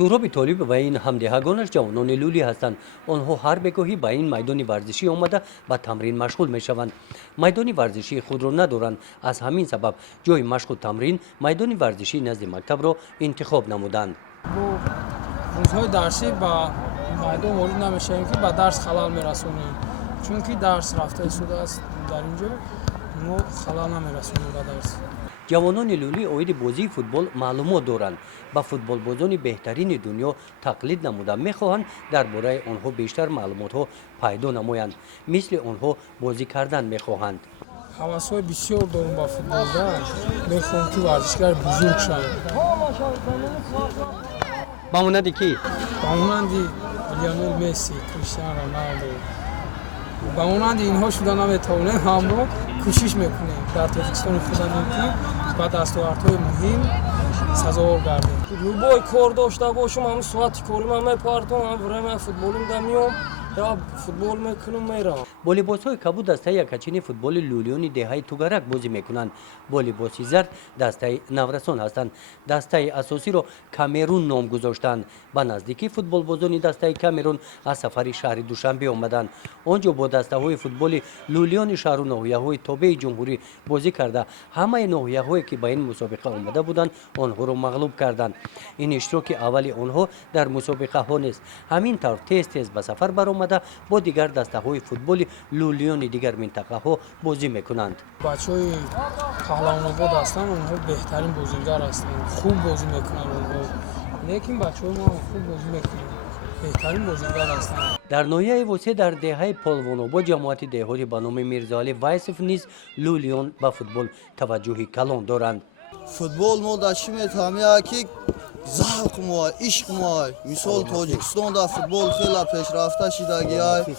سهراب طالب و این همدهگانش جوانان لولی هستند. آنها هر بگاهی به این میدان ورزشی آمده به تمرین مشغول می شوند. میدان ورزشی خود را ندارند. از همین سبب جای مشق و تمرین میدان ورزشی نزد مکتب را انتخاب نمودند. روزهای درسی با میدان وارد نمیشیم که با درس خلال میرسونیم، چون که درس رفته شده است در اینجا ما خلال نمیرسونیم به درس. جوانان لولی اوید بازی فوتبال معلومات دارند. با فوتبال بازان بهترین دنیا تقلید نموده میخواهند درباره آنها بیشتر معلومات ها پیدا نمایند. مثل آنها بازی کردن میخواهند. حواسای بسیار دارم با فوتبال دارم. میخوام که ورزشکار بزرگ شوم. با مانند کی؟ با مانند لیونل مسی، کریستیانو رونالدو. با مانند اینها شدن نمیتوانیم، اما کوشش میکنیم در تاجیکستان خودمون که با دستاوردهای مهم سزاوار گردیم. любой کار داشته باشم، هم ساعت کاری من میپردازم، هم برای فوتبالم دمیام یا فوتبال میکنم میرم. با لباس های کبود دسته یکچین فوتبال لولیون دهه توگرک بازی میکنند. با لباس زرد دسته نورسان هستند. دسته اساسی را کامرون نام گذاشتند. با نزدیکی فوتبال بازان دسته کامرون از سفر شهر دوشنبه آمدند. آنجا با دسته های فوتبال لولیون شهر و ناحیه های تابع جمهوری بازی کرده همه ناحیه هایی که به این مسابقه آمده بودند آنها را مغلوب کردند. این اشتراک اولی آنها در مسابقه ها نیست. همین طور تیز تیز به سفر برآمده با دیگر دسته های فوتبال لولیون دیگر منطقه ها بازی میکنند. بچهای پهلوان‌آباد هستند، اونها بهترین بازیگر هستند، خوب بازی میکنند اونها. لیکن بچهای ما خوب بازی میکنند، بهترین بازیگر هستند. در ناحیه وسیع در دهه پالوان‌آباد جماعت دهاتی به نام میرزاعلی وایسف نیز لولیون به فوتبال توجهی کلان دارند. فوتبال ما در چی میتونیم که ذوق ما، عشق ما. مثال تاجیکستان در فوتبال خیلی پیشرفته شدگی است.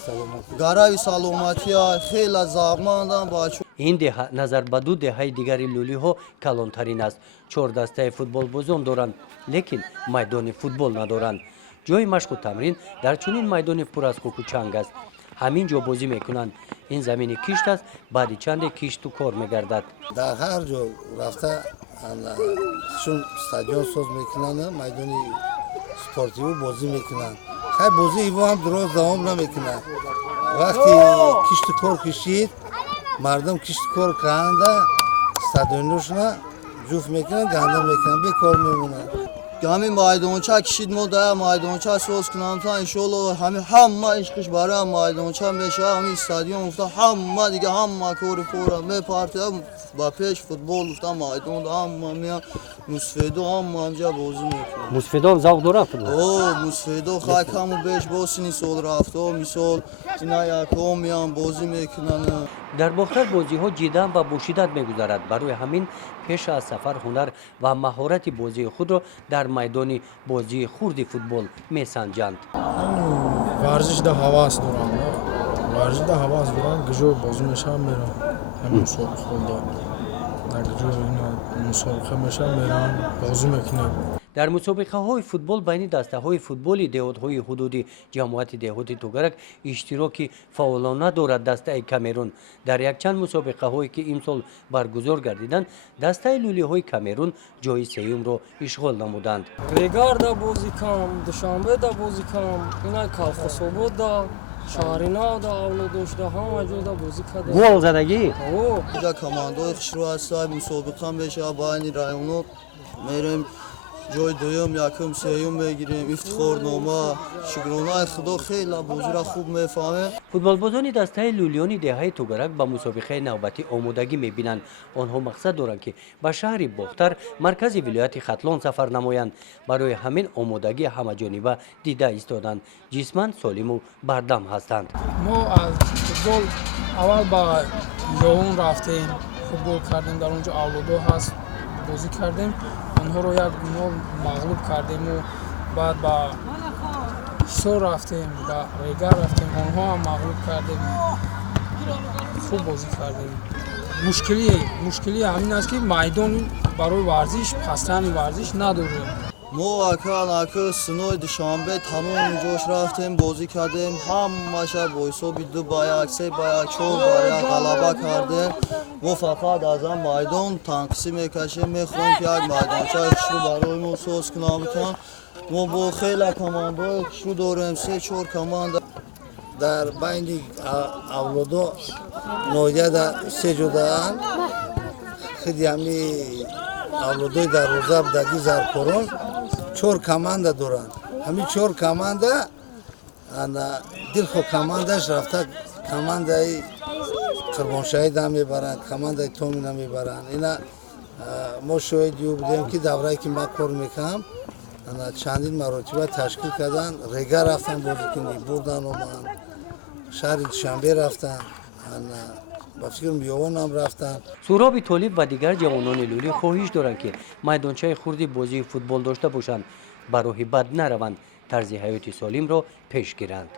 گروه سلامتی است، خیلی ضرورمندند بچه‌ها. این دهه نظر به دو دهه دیگر لولی ها کلانترین است. 4 دسته فوتبال بازان دارند، لیکن میدان فوتبال ندارند. جای مشق و تمرین در چنین میدان پر از خوک و چنگ است. همین جا بازی میکنند. این زمین کشت است، بعد چند کشت و کار میگردد. در هر جا رفته چون استادیوم ساز میکنن، میدان سپورتیو بازی میکنن. خیلی بازی ایوا هم درست دوام نمیکنه. وقتی کشت کار کشید، مردم کشت کار کننده استادیومشون جوف میکنن، گنده میکنن، بیکار میمونن. همین میدانچه کشید ما در میدانچه ساز کنم تا انشالله همه عشقش برای میدانچه میشه. همین استادیوم گفته همه دیگه همه کار پورا میپرتیم با پیش فوتبال گفته میدان همه میان مسفیدو هم همجا بازی میکنن. مسفیدو هم ذوق دارن فوتبال. مسفیدو خیلی کم و بیش باسنی سال رفته مثال اینا یکم میان بازی میکنن. در باختر بازی ها جیدن و بوشیدت میگذرد. برای همین پیش از سفر هنر و مهارت بازی خود را در میدان بازی خرد فوتبال میسنجند. ورزش ده حواس دارم، ورزش ده حواس دارم، گجو بازی میشم میرم، همین مسابقه خونده در گجو اینا مسابقه میشم میرم بازی میکنم. در مسابقه های فوتبال بین دسته های فوتبال دهات های حدودی جماعت دهاتی توگرک اشتراکی فعالانه دارد. دسته کامرون در یک چند مسابقه هایی که امسال برگزار گردیدند دسته لولی های کامرون جای سوم را اشغال نمودند. ریگار دا بازی کنم، دوشنبه دا بازی کنم، اینا کافخساباد دا شهرینا دا اولادوش دا همه جا دا بازی کردم. گل زدگی؟ اینجا کماندوی خشرو هست، مسابقه هم بشه بین رایونات میریم جای دوم یکم سوم میگیریم. افتخارنامه شکرانه خدا خیلی بازی را خوب میفهمه. فوتبال بازان دسته لولیون دهه توگرک به مسابقه نوبتی آمادگی میبینند. آنها مقصد دارند که به شهر باختر مرکز ولایت ختلان سفر نمایند. برای همین آمادگی همه جانبه دیده ایستادند. جسماً سالم و بردم هستند. ما از فوتبال اول با یوهون رفتیم، فوتبال کردیم، در اونجا اولادو هست بازی کردیم، آنها رو یک گل مغلوب کردیم و بعد با سو رفتیم، با ریگا رفتیم، آنها هم مغلوب کردیم، خوب بازی کردیم. مشکلی همین است که میدان برای ورزش، پستن ورزش نداریم. ما اکل سنوی دوشنبه تمام جوش رفتیم بازی کردیم، همه شب وایسابی 2 با 1 3 با 1 4 با 1 غلبه کردیم. ما فقط از این میدان تنقسی میکشیم، میخوایم که یک میدانچه رو برای ما ساز کنیم. ما با خیلی کماندا شروع داریم 3-4 کماندا در بین اولادو نویده در سه جداان خیلی همی اولادوی در روزه بدگی زرکورون 4 کماندا دارن همی 4 کماندا دل خو کمانداش رفته کماندای قربانشاهی هم میبرند کماندای تومین هم میبرند اینا ما شاهدی بودیم که دوره‌ای که من کار میکنم چندین مرتبه تشکیل کردن ریگا رفتن بازی کنی بردن و من شهر دوشنبه رفتن با فکر بیابان هم رفتن سهراب طالب و دیگر جوانان لولی خواهش دارند که میدانچه خردی بازی فوتبال داشته باشند، برای بد نروند، طرز حیات سالم را پیش گیرند.